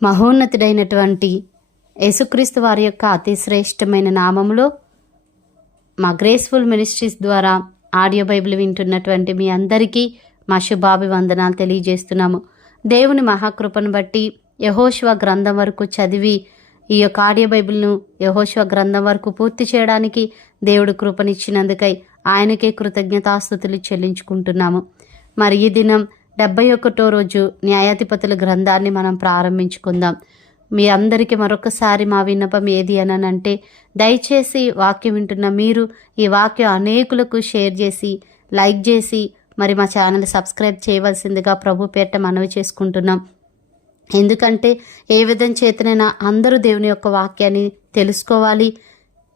మహోన్నతుడైనటువంటి యేసుక్రీస్తు వారి యొక్క అతి శ్రేష్టమైన నామములో మా గ్రేస్ఫుల్ మినిస్ట్రీస్ ద్వారా ఆడియో బైబిల్ వింటున్నటువంటి మీ అందరికీ మా శుభాభివందనాలు తెలియజేస్తున్నాము. దేవుని మహాకృపను బట్టి యెహోషువ గ్రంథం వరకు చదివి ఈ యొక్క ఆడియో బైబిల్ను యెహోషువ గ్రంథం వరకు పూర్తి చేయడానికి దేవుడు కృపనిచ్చినందుకై ఆయనకే కృతజ్ఞతాస్తుతులు చెల్లించుకుంటున్నాము. మరి ఈ దినం 71వ రోజు న్యాయాధిపతుల గ్రంథాన్ని మనం ప్రారంభించుకుందాం. మీ అందరికీ మరొకసారి మా విన్నపం ఏది అనంటే, దయచేసి వాక్యం వింటున్న మీరు ఈ వాక్యం అనేకులకు షేర్ చేసి లైక్ చేసి మరి మా ఛానల్ సబ్స్క్రైబ్ చేయవలసిందిగా ప్రభు పేరిట మనవి చేసుకుంటున్నాం. ఎందుకంటే ఏ విధం చేతనైనా అందరూ దేవుని యొక్క వాక్యాన్ని తెలుసుకోవాలి.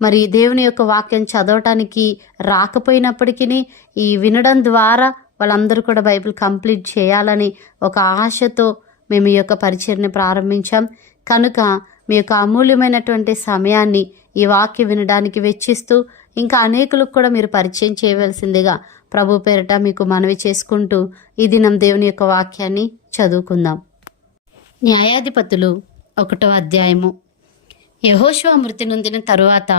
మరి దేవుని యొక్క వాక్యం చదవటానికి రాకపోయినప్పటికీ ఈ వినడం ద్వారా వాళ్ళందరూ కూడా బైబిల్ కంప్లీట్ చేయాలని ఒక ఆశతో మేము ఈ యొక్క పరిచర్ని ప్రారంభించాం. కనుక మీ యొక్క అమూల్యమైనటువంటి సమయాన్ని ఈ వాక్యం వినడానికి వెచ్చిస్తూ ఇంకా అనేకులకు కూడా మీరు పరిచయం చేయవలసిందిగా ప్రభు పేరిట మీకు మనవి చేసుకుంటూ ఈ దినం దేవుని యొక్క వాక్యాన్ని చదువుకుందాం. న్యాయాధిపతులు 1వ అధ్యాయము. యెహోషువ మృతి నొందిన తరువాత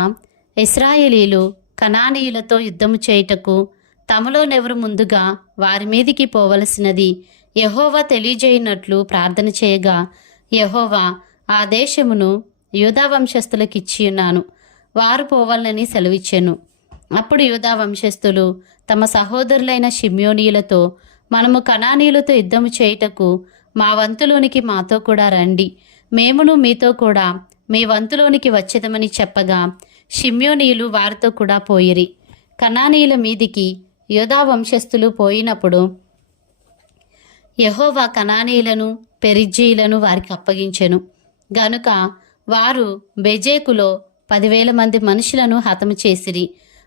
ఇశ్రాయేలీలు కనానీయులతో యుద్ధము చేయుటకు తమలోనెవరు ముందుగా వారి మీదికి పోవలసినది యెహోవా తెలియజేయనట్లు ప్రార్థన చేయగా, యెహోవా ఆ దేశమును యూదా వంశస్థులకు ఇచ్చియున్నాను, వారు పోవాలని సెలవిచ్చెను. అప్పుడు యూదా వంశస్థులు తమ సహోదరులైన షిమ్యోనీయులతో, మనము కనానీయులతో యుద్ధము చేయుటకు మా వంతులోనికి మాతో కూడా రండి, మేమును మీతో కూడా మీ వంతులోనికి వచ్చేదమని చెప్పగా, షిమ్యోనీయులు వారితో కూడా పోయిరి. కనానీయుల మీదికి యూదా వంశస్థులు పోయినప్పుడు యెహోవా కనానీయులను పెరిజ్జీయులను వారికి అప్పగించెను. గనుక వారు బెజేకులో 10,000 మంది మనుషులను హతము చేసిరి.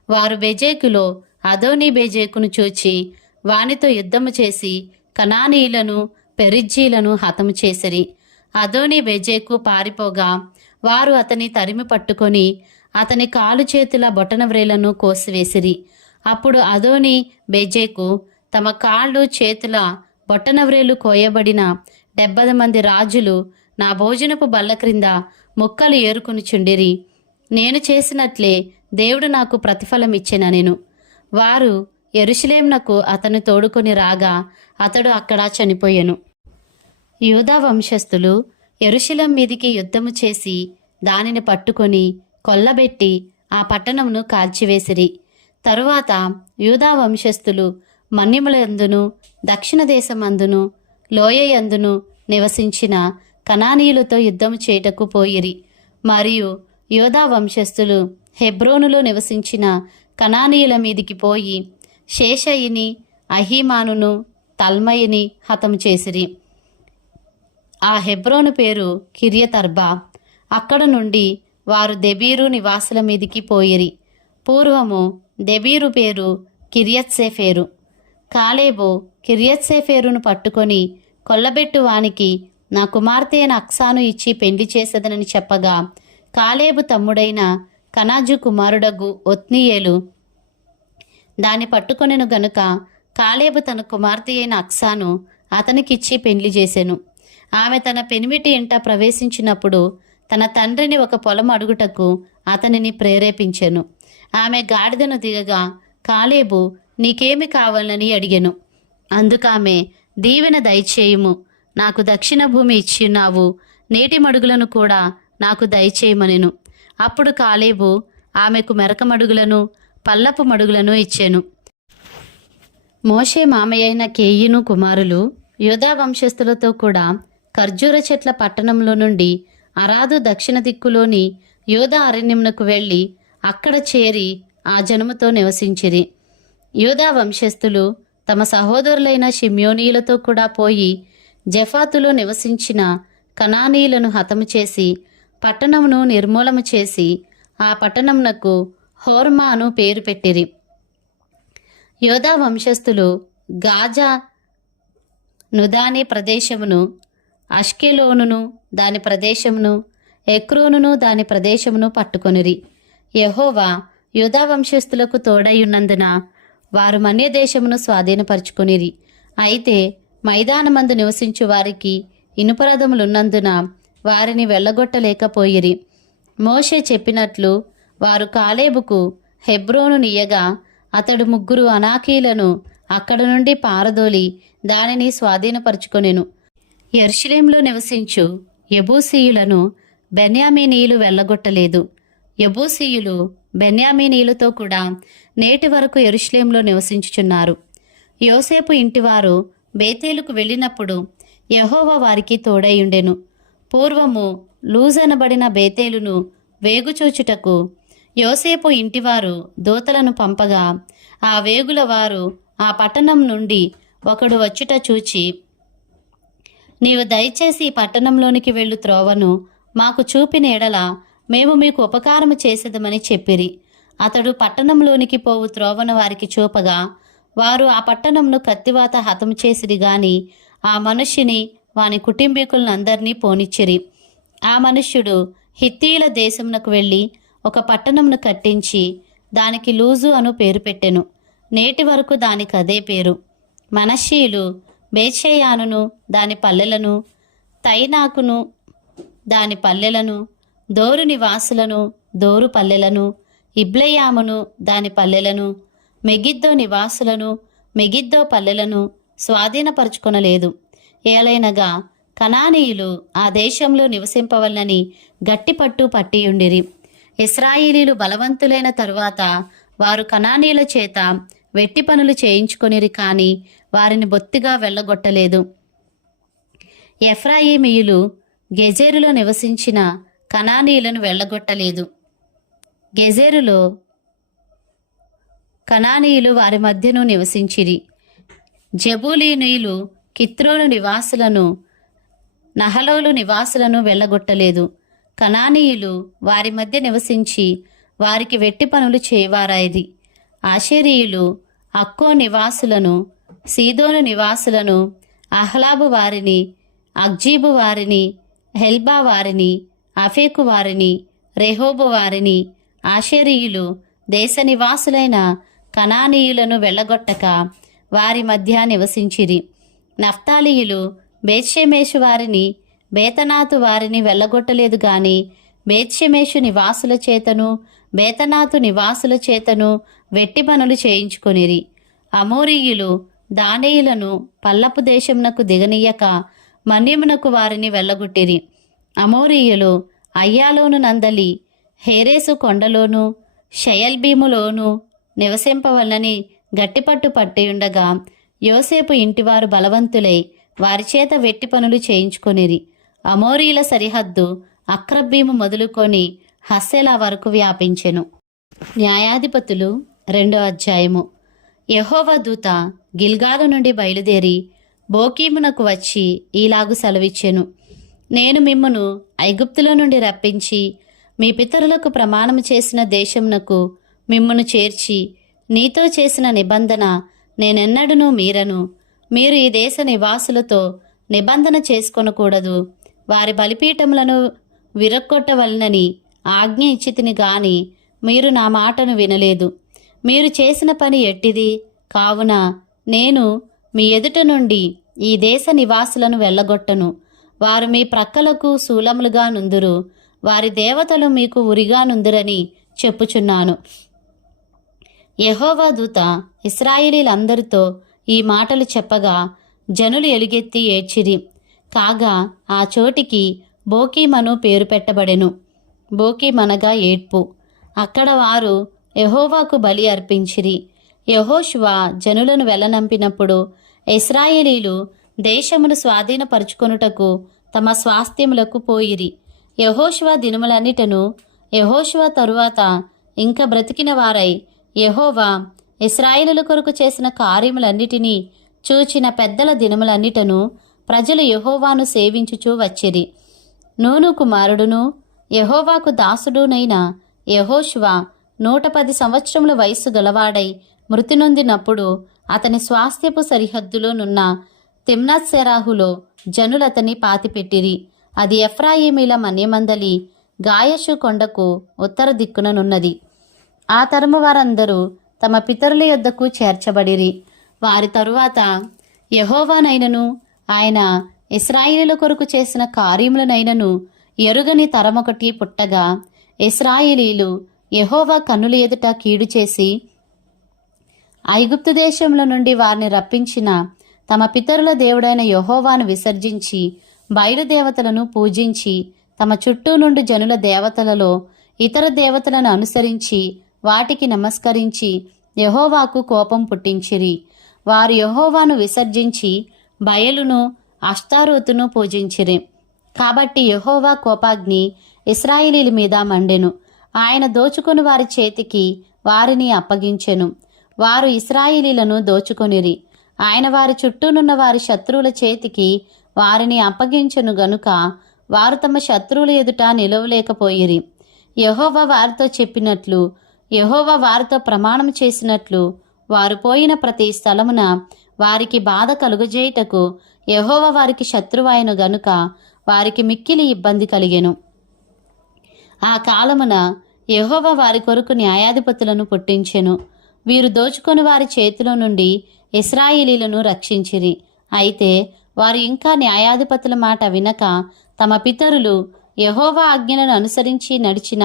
వారు బెజేకులో అదోనీ బెజేకును చూచి వానితో యుద్ధము చేసి కనానీయులను పెరిజ్జీలను హతము చేసిరి. అదోనీ బెజేకు పారిపోగా వారు అతని తరిమి పట్టుకొని అతని కాలు చేతుల బొటన వ్రేలను కోసివేసిరి. అప్పుడు అదోనీ బెజేకు తమ కాళ్ళు చేతుల బొటన వ్రేలు కోయబడిన 70 మంది రాజులు నా భోజనపు బల్ల క్రింద ముక్కలు ఏరుకుని చుండిరి. నేను చేసినట్లే దేవుడు నాకు ప్రతిఫలం ఇచ్చెననెను. వారు యెరూషలేమునకు అతను తోడుకొని రాగా అతడు అక్కడ చనిపోయెను. యూదా వంశస్థులు యెరూషలేము మీదికి యుద్ధము చేసి దానిని పట్టుకొని కొల్లబెట్టి ఆ పట్టణమును కాల్చివేసిరి. తరువాత యూదా వంశస్థులు మన్యములందును దక్షిణ దేశమందును లోయయందును నివసించిన కనానీయులతో యుద్ధము చేయుటకు పోయిరి. మరియు యూదా వంశస్థులు హెబ్రోనులో నివసించిన కనానీయుల మీదికి పోయి షేషయిని, అహీమానును, తల్మయిని హతము చేసిరి. ఆ హెబ్రోను పేరు కిర్యతర్బా. అక్కడ నుండి వారు దెబీరు నివాసుల మీదికి పోయిరి. పూర్వము దెబీరు పేరు కిర్యత్సేఫేరు. కాలేబు కిర్యత్సేఫేరును పట్టుకొని కొల్లబెట్టు వానికి నా కుమార్తె అయిన అక్సాను ఇచ్చి పెండ్లి చేసేదనని చెప్పగా, కాలేబు తమ్ముడైన కనాజు కుమారుడగు ఒత్నీయేలు దాన్ని పట్టుకొనెను గనుక కాలేబు తన కుమార్తె అయిన అక్సాను అతనికిచ్చి పెండ్లి చేసెను. ఆమె తన పెనిమిటి ఇంట ప్రవేశించినప్పుడు తన తండ్రిని ఒక పొలం అడుగుటకు అతనిని ప్రేరేపించెను. ఆమె గాడిదను దిగగా కాలేబు నీకేమి కావాలని అడిగెను. అందుకామె, దీవెన దయచేయుము, నాకు దక్షిణ భూమి ఇచ్చిన్నావు, నీటి మడుగులను కూడా నాకు దయచేయమనెను. అప్పుడు కాలేబు ఆమెకు మెరక మడుగులను పల్లపు మడుగులను ఇచ్చెను. మోషే మామయ్యైన కేయిను కుమారులు యూదా వంశస్థులతో కూడా ఖర్జూర చెట్ల పట్టణంలో నుండి అరాదు దక్షిణ దిక్కులోని యూదా అరణ్యమునకు వెళ్ళి అక్కడ చేరి ఆ జనముతో నివసించిరి. యూదా వంశస్థులు తమ సహోదరులైన షిమ్యోనీయులతో కూడా పోయి జఫాతులో నివసించిన కనానీయులను హతము చేసి పట్టణమును నిర్మూలము చేసి ఆ పట్టణమునకు హోర్మా అను పేరు పెట్టిరి. యూదా వంశస్థులు గాజా నుదాని ప్రదేశమును, అష్కెలోనును దాని ప్రదేశమును, ఎక్రోనును దాని ప్రదేశమును పట్టుకొనిరి. యెహోవా యూదా వంశస్థులకు తోడైయున్నందున వారు మన్య దేశమును స్వాధీనపరుచుకొనిరి. అయితే మైదానమందు నివసించు వారికి ఇనుపరథములున్నందున వారిని వెళ్ళగొట్టలేకపోయిరి. మోషే చెప్పినట్లు వారు కాలేబుకు హెబ్రోను నీయగా అతడు 3 అనాకీలను అక్కడ నుండి పారదోలి దానిని స్వాధీనపరుచుకొనెను. యెరూషలేములో నివసించు యెబూసీయులను బెన్యామీనీయులు వెళ్ళగొట్టలేదు. యెబూసీయులు బెన్యామీనీయులతో కూడా నేటి వరకు యెరూషలేములో నివసించుచున్నారు. యోసేపు ఇంటివారు బేతేలుకు వెళ్ళినప్పుడు యెహోవా వారికి తోడైయుండెను. పూర్వము లూజనబడిన బేతేలును వేగుచూచుటకు యోసేపు ఇంటివారు దూతలను పంపగా ఆ వేగుల వారు ఆ పట్టణం నుండి ఒకడు వచ్చుట చూచి, నీవు దయచేసి ఈ పట్టణంలోనికి వెళ్ళు త్రోవను మాకు చూపిన ఎడల మేము మీకు ఉపకారము చేసేదమని చెప్పిరి. అతడు పట్టణంలోనికి పోవు త్రోవను వారికి చూపగా వారు ఆ పట్టణంను కత్తివాత హతము చేసిరి గాని ఆ మనుష్యుని వాని కుటుంబీకులందరినీ పోనిచ్చిరి. ఆ మనుష్యుడు హిత్తీయుల దేశమునకు వెళ్ళి ఒక పట్టణంను కట్టించి దానికి లూజు అను పేరు పెట్టెను. నేటి వరకు దానికి అదే పేరు. మనష్షీయులు బేత్షెయానును దాని పల్లెలను, తైనాకును దాని పల్లెలను, దోరు నివాసులను దోరు పల్లెలను, ఇబ్లెయామును దాని పల్లెలను, మెగిద్దో నివాసులను మెగిద్దో పల్లెలను స్వాధీనపరుచుకొనలేదు. ఏలైనగా కనానీయులు ఆ దేశంలో నివసింపవలనని గట్టిపట్టు పట్టియుండిరి. ఇశ్రాయేలీలు బలవంతులైన తరువాత వారు కనానీయుల చేత వెట్టి పనులు చేయించుకొనిరి, కానీ వారిని బొత్తిగా వెళ్ళగొట్టలేదు. ఎఫ్రాయిమీయులు గెజెరులో నివసించిన కనానీయులను వెళ్ళగొట్టలేదు. గెజెరులో కనానీయులు వారి మధ్యను నివసించిరి. జబూలీనీయులు కిత్రోలు నివాసులను, నహలోలు నివాసులను వెళ్ళగొట్టలేదు. కనానీయులు వారి మధ్య నివసించి వారికి వెట్టి పనులు చేయవారైది. ఆషేరీయులు అక్కో నివాసులను, సీదోను నివాసులను, అహ్లాబు వారిని, అగ్జీబు వారిని, హెల్బా వారిని, అఫేకు వారిని, రెహోబు వారిని, ఆషేరీయులు దేశ నివాసులైన కనానీయులను వెళ్ళగొట్టక వారి మధ్య నివసించిరి. నఫ్తాలీయులు బేత్షెమెషు వారిని, బేతనాతు వారిని వెళ్ళగొట్టలేదు గాని బేత్షెమెషు నివాసుల చేతను బేతనాతు నివాసుల చేతను వెట్టి పనులు చేయించుకొనిరి. అమోరీయులు దానేయులను పల్లపు దేశమునకు దిగనీయక మన్యమునకు వారిని వెళ్ళగొట్టిరి. అమోరీయులు అయ్యాలోను నందలి హేరేసు కొండలోను షయల్బీములోను నివసింపవలనని గట్టిపట్టు పట్టియుండగా యోసేపు ఇంటివారు బలవంతులై వారి చేత వెట్టి పనులు చేయించుకొనిరి. అమోరీల సరిహద్దు అక్రబ్బీము మొదలుకొని హస్సెలా వరకు వ్యాపించెను. న్యాయాధిపతులు 2వ అధ్యాయము. యెహోవా దూత గిల్గాలు నుండి బయలుదేరి బోకీమునకు వచ్చి ఈలాగు సెలవిచ్చెను, నేను మిమ్మును ఐగుప్తులో నుండి రప్పించి మీ పితరులకు ప్రమాణము చేసిన దేశమునకు మిమ్మును చేర్చి నీతో చేసిన నిబంధన నేనెన్నడూనూ మీరను. మీరు ఈ దేశ నివాసులతో నిబంధన చేసుకొనకూడదు. వారి బలిపీఠములను విరక్కొట్టవలనని ఆజ్ఞ ఇచ్చితిని గాని మీరు నా మాటను వినలేదు. మీరు చేసిన పని ఎట్టిది? కావున నేను మీ ఎదుట నుండి ఈ దేశ నివాసులను వెళ్ళగొట్టను. వారు మీ ప్రక్కలకు శూలములుగా నుందురు, వారి దేవతలు మీకు ఉరిగా నుందురని చెప్పుచున్నాను. యెహోవా దూత ఇశ్రాయేలీలందరితో ఈ మాటలు చెప్పగా జనులు ఎలుగెత్తి ఏడ్చిరి. కాగా ఆ చోటికి బోకీమను పేరు పెట్టబడెను. బోకీమనగా ఏడ్పు. అక్కడ వారు యెహోవాకు బలి అర్పించిరి. యెహోషువ జనులను వెళ్ళనంపినప్పుడు ఇశ్రాయేలీలు దేశమును స్వాధీనపరుచుకొనుటకు తమ స్వాస్థ్యములకు పోయిరి. యెహోషువ దినములన్నిటను యెహోషువ తరువాత ఇంకా బ్రతికిన వారై యెహోవా ఇశ్రాయేలుల కొరకు చేసిన కార్యములన్నిటినీ చూచిన పెద్దల దినములన్నిటను ప్రజలు యెహోవాను సేవించుచూ వచ్చిరి. నూను కుమారుడును యెహోవాకు దాసుడునైన యెహోషువ 110 సంవత్సరముల వయస్సు గలవాడై మృతి నొందినప్పుడు అతని స్వాస్థ్యపు సరిహద్దులోనున్న తిమ్నత్ సెరాహులో జనులతని పాతిపెట్టిరి. అది ఎఫ్రాయిమీల మన్యమందలి గాయషు కొండకు ఉత్తర దిక్కుననున్నది. ఆ తరము వారందరూ తమ పితరుల యొద్దకు చేర్చబడిరి. వారి తరువాత యెహోవానైనను ఆయన ఇశ్రాయేలుల కొరకు చేసిన కార్యములనైనను ఎరుగని తరమొకటి పుట్టగా ఇశ్రాయేలీలు యెహోవా కన్నుల ఎదుట కీడు చేసి ఐగుప్తు దేశంలో నుండి వారిని రప్పించిన తమ పితరుల దేవుడైన యెహోవాను విసర్జించి బయలుదేవతలను పూజించి తమ చుట్టూ నుండి జనుల దేవతలలో ఇతర దేవతలను అనుసరించి వాటికి నమస్కరించి యెహోవాకు కోపం పుట్టించిరి. వారు యెహోవాను విసర్జించి బయలును అష్తారోతును పూజించిరి. కాబట్టి యెహోవా కోపాగ్ని ఇశ్రాయేలీల మీద మండెను. ఆయన దోచుకొని వారి చేతికి వారిని అప్పగించెను. వారు ఇశ్రాయేలీలను దోచుకొనిరి. ఆయన వారి చుట్టూనున్న వారి శత్రువుల చేతికి వారిని అప్పగించెను గనుక వారు తమ శత్రువుల ఎదుట నిలవలేకపోయిరి. యెహోవా వారితో చెప్పినట్లు, యెహోవా వారితో ప్రమాణం చేసినట్లు వారు పోయిన ప్రతి స్థలమున వారికి బాధ కలుగజేయుటకు యెహోవా వారికి శత్రువాయను గనుక వారికి మిక్కిలి ఇబ్బంది కలిగెను. ఆ కాలమున యెహోవా వారి కొరకు న్యాయాధిపతులను పుట్టించెను. వీరు దోచుకొని వారి చేతిలో నుండి ఇశ్రాయేలీలను రక్షించిరి. అయితే వారు ఇంకా న్యాయాధిపతుల మాట వినక తమ పితరులు యెహోవా ఆజ్ఞలను అనుసరించి నడిచిన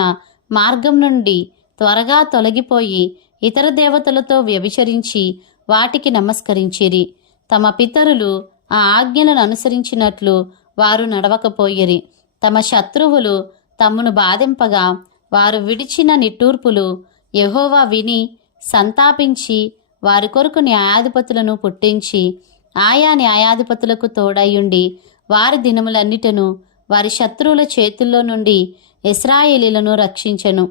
మార్గం నుండి త్వరగా తొలగిపోయి ఇతర దేవతలతో వ్యభిచరించి వాటికి నమస్కరించిరి. తమ పితరులు ఆ ఆజ్ఞలను అనుసరించినట్లు వారు నడవకపోయిరి. తమ శత్రువులు తమను బాధింపగా వారు విడిచిన నిట్టూర్పులు యెహోవా విని సంతాపించి వారి కొరకు న్యాయాధిపతులను పుట్టించి ఆయా న్యాయాధిపతులకు తోడయుండి వారి దినములన్నిటను వారి శత్రువుల చేతుల్లో నుండి ఇశ్రాయేలీలను రక్షించెను.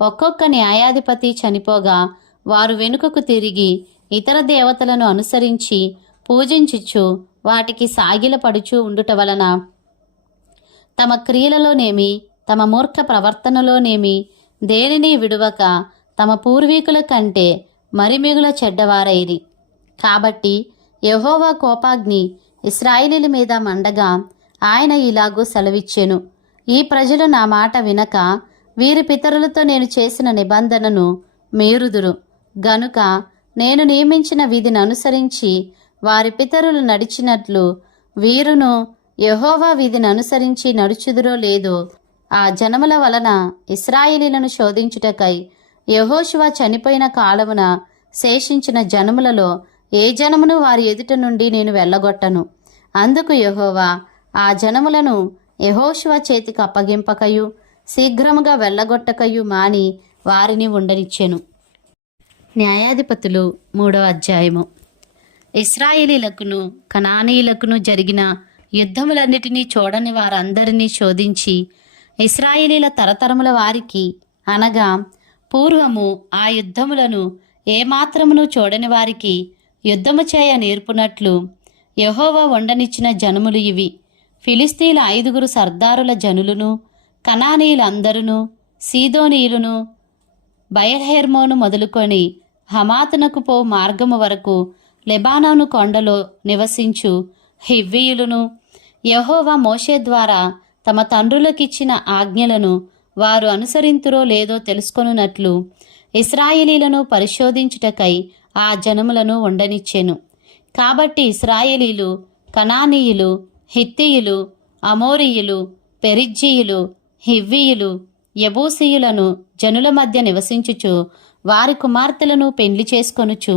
ఒక్కొక్క న్యాయాధిపతి చనిపోగా వారు వెనుకకు తిరిగి ఇతర దేవతలను అనుసరించి పూజించుచు వాటికి సాగిలపడుచు ఉండుట వలన తమ క్రియలలోనేమి తమ మూర్ఖ ప్రవర్తనలోనేమి దేనిని విడువక తమ పూర్వీకుల కంటే మరిమిగుల చెడ్డవారైరి. కాబట్టి యెహోవా కోపాగ్ని ఇశ్రాయేలీల మీద మండగా ఆయన ఇలాగూ సెలవిచ్చెను, ఈ ప్రజలు నా మాట వినక వీరి పితరులతో నేను చేసిన నిబంధనను మీరుదురు గనుక నేను నియమించిన విధిని అనుసరించి వారి పితరులు నడిచినట్లు వీరును యెహోవా విధిని అనుసరించి నడుచుదురో లేదో ఆ జనముల వలన ఇశ్రాయేలీలను శోధించుటకై యెహోషువ చనిపోయిన కాలమున శేషించిన జనములలో ఏ జనమును వారి ఎదుట నుండి నేను వెళ్ళగొట్టను. అందుకు యెహోవా ఆ జనములను యెహోషువ చేతికి అప్పగింపకయు శీఘ్రముగా వెళ్ళగొట్టకయు మాని వారిని ఉండనిచ్చెను. న్యాయాధిపతులు 3వ అధ్యాయము. ఇశ్రాయేలీలకును కనానీయులకును జరిగిన యుద్ధములన్నిటినీ చూడని వారందరినీ శోధించి ఇశ్రాయేలీల తరతరముల వారికి అనగా పూర్వము ఆ యుద్ధములను ఏమాత్రమును చూడని వారికి యుద్ధము చేయ నేర్పునట్లు యెహోవా వండనిచ్చిన జనములు ఇవి. ఫిలిస్తీన్ల 5 సర్దారుల జనులను, కనానీయులందరును, సీదోనీయులను, బయల్హెర్మోను మొదలుకొని హమాతునకు పో మార్గము వరకు లెబానోను కొండలో నివసించు హివ్వీయులను, యెహోవా మోషే ద్వారా తమ తండ్రులకిచ్చిన ఆజ్ఞలను వారు అనుసరింతురో లేదో తెలుసుకొనున్నట్లు ఇశ్రాయేలీలను పరిశోధించుటకై ఆ జనములను ఉండనిచ్చెను. కాబట్టి ఇశ్రాయేలీలు కనానీయులు, హిత్తీయులు, అమోరీయులు, పెరిజ్జీయులు, హివ్వీయులు, యెబూసీయులను జనుల మధ్య నివసించుచు వారి కుమార్తెలను పెండ్లి చేసుకొనుచు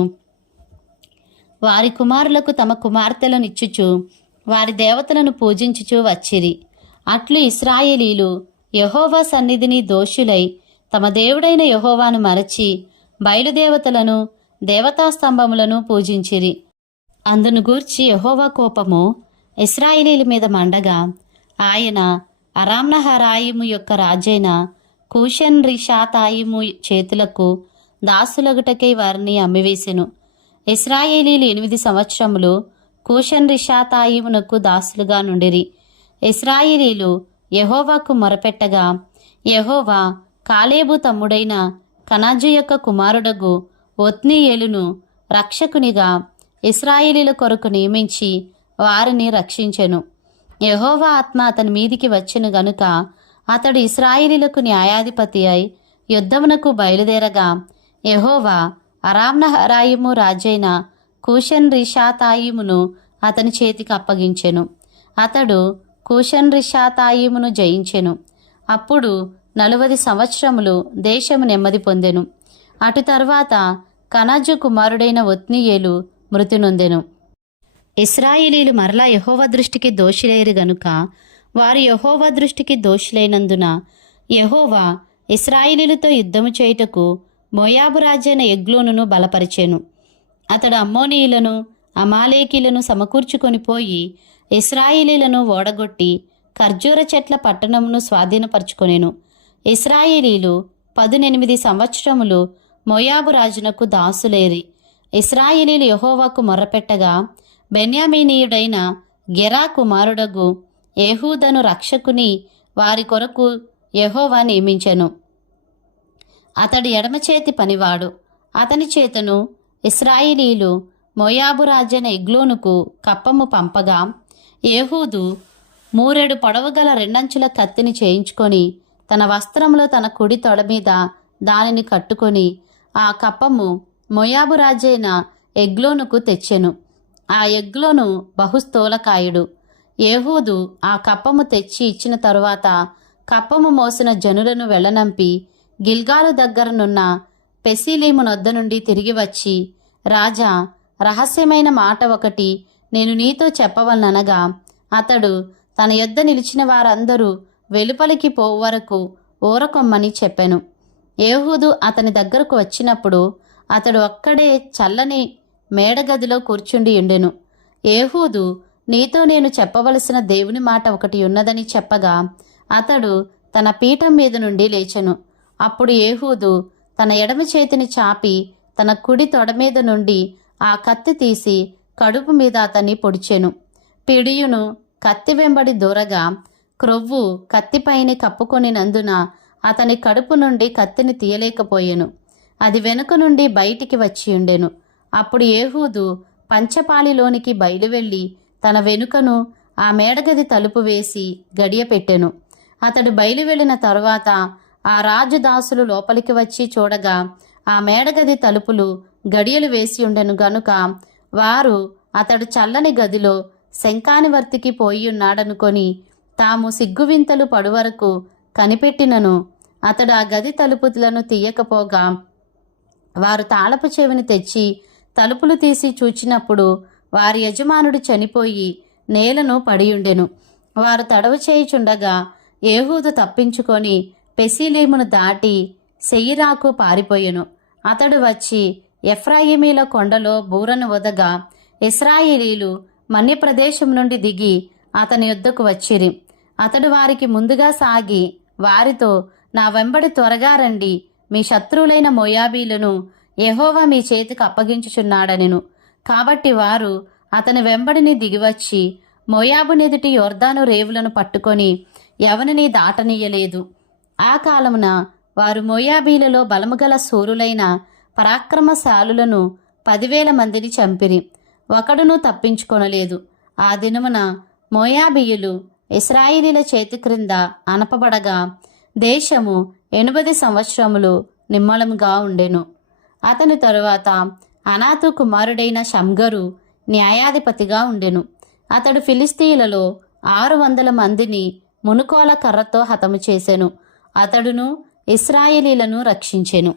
వారి కుమారులకు తమ కుమార్తెలనిచ్చుచు వారి దేవతలను పూజించుచు వచ్చిరి. అట్లు ఇశ్రాయేలీలు యెహోవా సన్నిధిని దోషులై తమ దేవుడైన యెహోవాను మరచి బయలుదేవతలను దేవతాస్తంభములను పూజించిరి. అందును గూర్చి యెహోవా కోపము ఇశ్రాయేలీల మీద మండగా ఆయన అరామ్నహరాయిము యొక్క రాజైన కూషన్ రిషాతాయిము చేతులకు దాసులగుటకై వారిని అమ్మివేసెను. ఇశ్రాయేలీలు 8 సంవత్సరములు కూషన్ రిషాతాయిమునకు దాసులుగా నుండిరి. ఇశ్రాయేలీలు యెహోవాకు మొరపెట్టగా యెహోవా కాలేబు తమ్ముడైన కనాజు యొక్క కుమారుడగు ఒత్నీయేలును రక్షకునిగా ఇశ్రాయేలీల కొరకు నియమించి వారిని రక్షించెను. యెహోవా ఆత్మ అతని మీదికి వచ్చెను గనుక అతడు ఇశ్రాయేలీలకు న్యాయాధిపతి అయి యుద్ధమునకు బయలుదేరగా యెహోవా అరామ్నహరాయిము రాజైన కూషన్ రిషాతాయిమును అతని చేతికి అప్పగించెను. అతడు కూషన్ రిషాతాయిమును జయించెను. అప్పుడు 40 సంవత్సరములు దేశము నెమ్మది పొందెను. అటు తర్వాత కనజు కుమారుడైన ఒత్నీయేలు మృతి నొందెను. ఇశ్రాయేలీలు మరలా యెహోవా దృష్టికి దోషులైరు గనుక వారు యెహోవా దృష్టికి దోషులైనందున యెహోవా ఇశ్రాయేలీలతో యుద్ధము చేయుటకు మోయాబు రాజైన ఎగ్లోనును బలపరిచెను. అతడు అమ్మోనీయులను అమాలేకీలను సమకూర్చుకొని పోయి ఇశ్రాయేలీలను ఓడగొట్టి ఖర్జూర చెట్ల పట్టణమును స్వాధీనపరుచుకొనెను. ఇశ్రాయేలీలు 18 సంవత్సరములు మోయాబు రాజునకు దాసులేరి ఇశ్రాయేలీలు యెహోవాకు మొర్రపెట్టగా బెన్యామీనీయుడైన గెరా కుమారుడగు ఏహూదను రక్షకుని వారి కొరకు యెహోవా నియమించెను. అతడి ఎడమచేతి పనివాడు. అతని చేతను ఇశ్రాయేలీలు మోయాబు రాజైన ఎగ్లోనుకు కప్పము పంపగా ఏహూదు 3 పొడవుగల 2 అంచుల కత్తిని చేయించుకొని తన వస్త్రంలో తన కుడి తొడ మీద దానిని కట్టుకొని ఆ కప్పము మోయాబు రాజైన ఎగ్లోనుకు తెచ్చెను. ఆ ఎగ్లోను బహుస్థూలకాయుడు. ఏహూదు ఆ కప్పము తెచ్చి ఇచ్చిన తరువాత కప్పము మోసిన జనులను వెళ్ళనంపి గిల్గాలు దగ్గరనున్న పెసీలీము నొద్ద నుండి తిరిగి వచ్చి, రాజా, రహస్యమైన మాట ఒకటి నేను నీతో చెప్పవలననగా అతడు తన యొద్ద నిలిచిన వారందరూ వెలుపలికి పోవు వరకు ఊరకొమ్మని చెప్పెను. ఏహూదు అతని దగ్గరకు వచ్చినప్పుడు అతడు ఒక్కడే చల్లని మేడగదిలో కూర్చుండి ఉండెను. ఏహూదు, నీతో నేను చెప్పవలసిన దేవుని మాట ఒకటి ఉన్నదని చెప్పగా అతడు తన పీఠం మీద నుండి లేచెను. అప్పుడు ఏహూదు తన ఎడమ చేతిని చాపి తన కుడి తొడ మీద నుండి ఆ కత్తి తీసి కడుపు మీద అతన్ని పొడిచెను. పిడియును కత్తి వెంబడి దూరగా క్రొవ్వు కత్తిపైని కప్పుకొనినందున అతని కడుపు నుండి కత్తిని తీయలేకపోయెను. అది వెనుక నుండి బయటికి వచ్చి ఉండెను. అప్పుడు ఏహూదు పంచపాలిలోనికి బయలువెళ్ళి తన వెనుకను ఆ మేడగది తలుపు వేసి గడియ పెట్టెను. అతడు బయలువెళ్ళిన తరువాత ఆ రాజు దాసులు లోపలికి వచ్చి చూడగా ఆ మేడగది తలుపులు గడియలు వేసి ఉండెను గనుక వారు అతడు చల్లని గదిలో శంఖానివర్తికి పోయి ఉన్నాడనుకొని తాము సిగ్గువింతలు పడువరకు కనిపెట్టినను అతడు ఆ గది తలుపులను తీయకపోగా వారు తాళపు చెవిని తెచ్చి తలుపులు తీసి చూచినప్పుడు వారి యజమానుడు చనిపోయి నేలను పడియుండెను. వారు తడవు చేయుచుండగా ఏహూదు తప్పించుకొని పెసీలీమును దాటి సెయిరాకు పారిపోయెను. అతడు వచ్చి ఎఫ్రాయిమీల కొండలో బూరను వదగా ఇశ్రాయేలీలు మన్య ప్రదేశం నుండి దిగి అతని యొద్దకు వచ్చిరి. అతడు వారికి ముందుగా సాగి వారితో, నా వెంబడి త్వరగా రండి, మీ శత్రువులైన మోయాబీలను యెహోవా మీ చేతికి అప్పగించుచున్నాడనెను. కాబట్టి వారు అతని వెంబడిని దిగివచ్చి మోయాబు నెదుటి యొర్దాను రేవులను పట్టుకొని ఎవరిని దాటనీయలేదు. ఆ కాలమున వారు మోయాబీలలో బలముగల శూరులైన పరాక్రమశాలులను 10,000 మందిని చంపిరి. ఒకడును తప్పించుకొనలేదు. ఆ దినమున మోయాబీయులు ఇశ్రాయేలీల చేతి క్రింద అనపబడగా దేశము 80 సంవత్సరములు నిమ్మలముగా ఉండెను. అతని తరువాత అనాతు కుమారుడైన షమ్గరు న్యాయాధిపతిగా ఉండెను. అతడు ఫిలిస్తీయులలో 600 మందిని మునుకోల కర్రతో హతము చేసెను. అతడును ఇశ్రాయేలీలను రక్షించెను.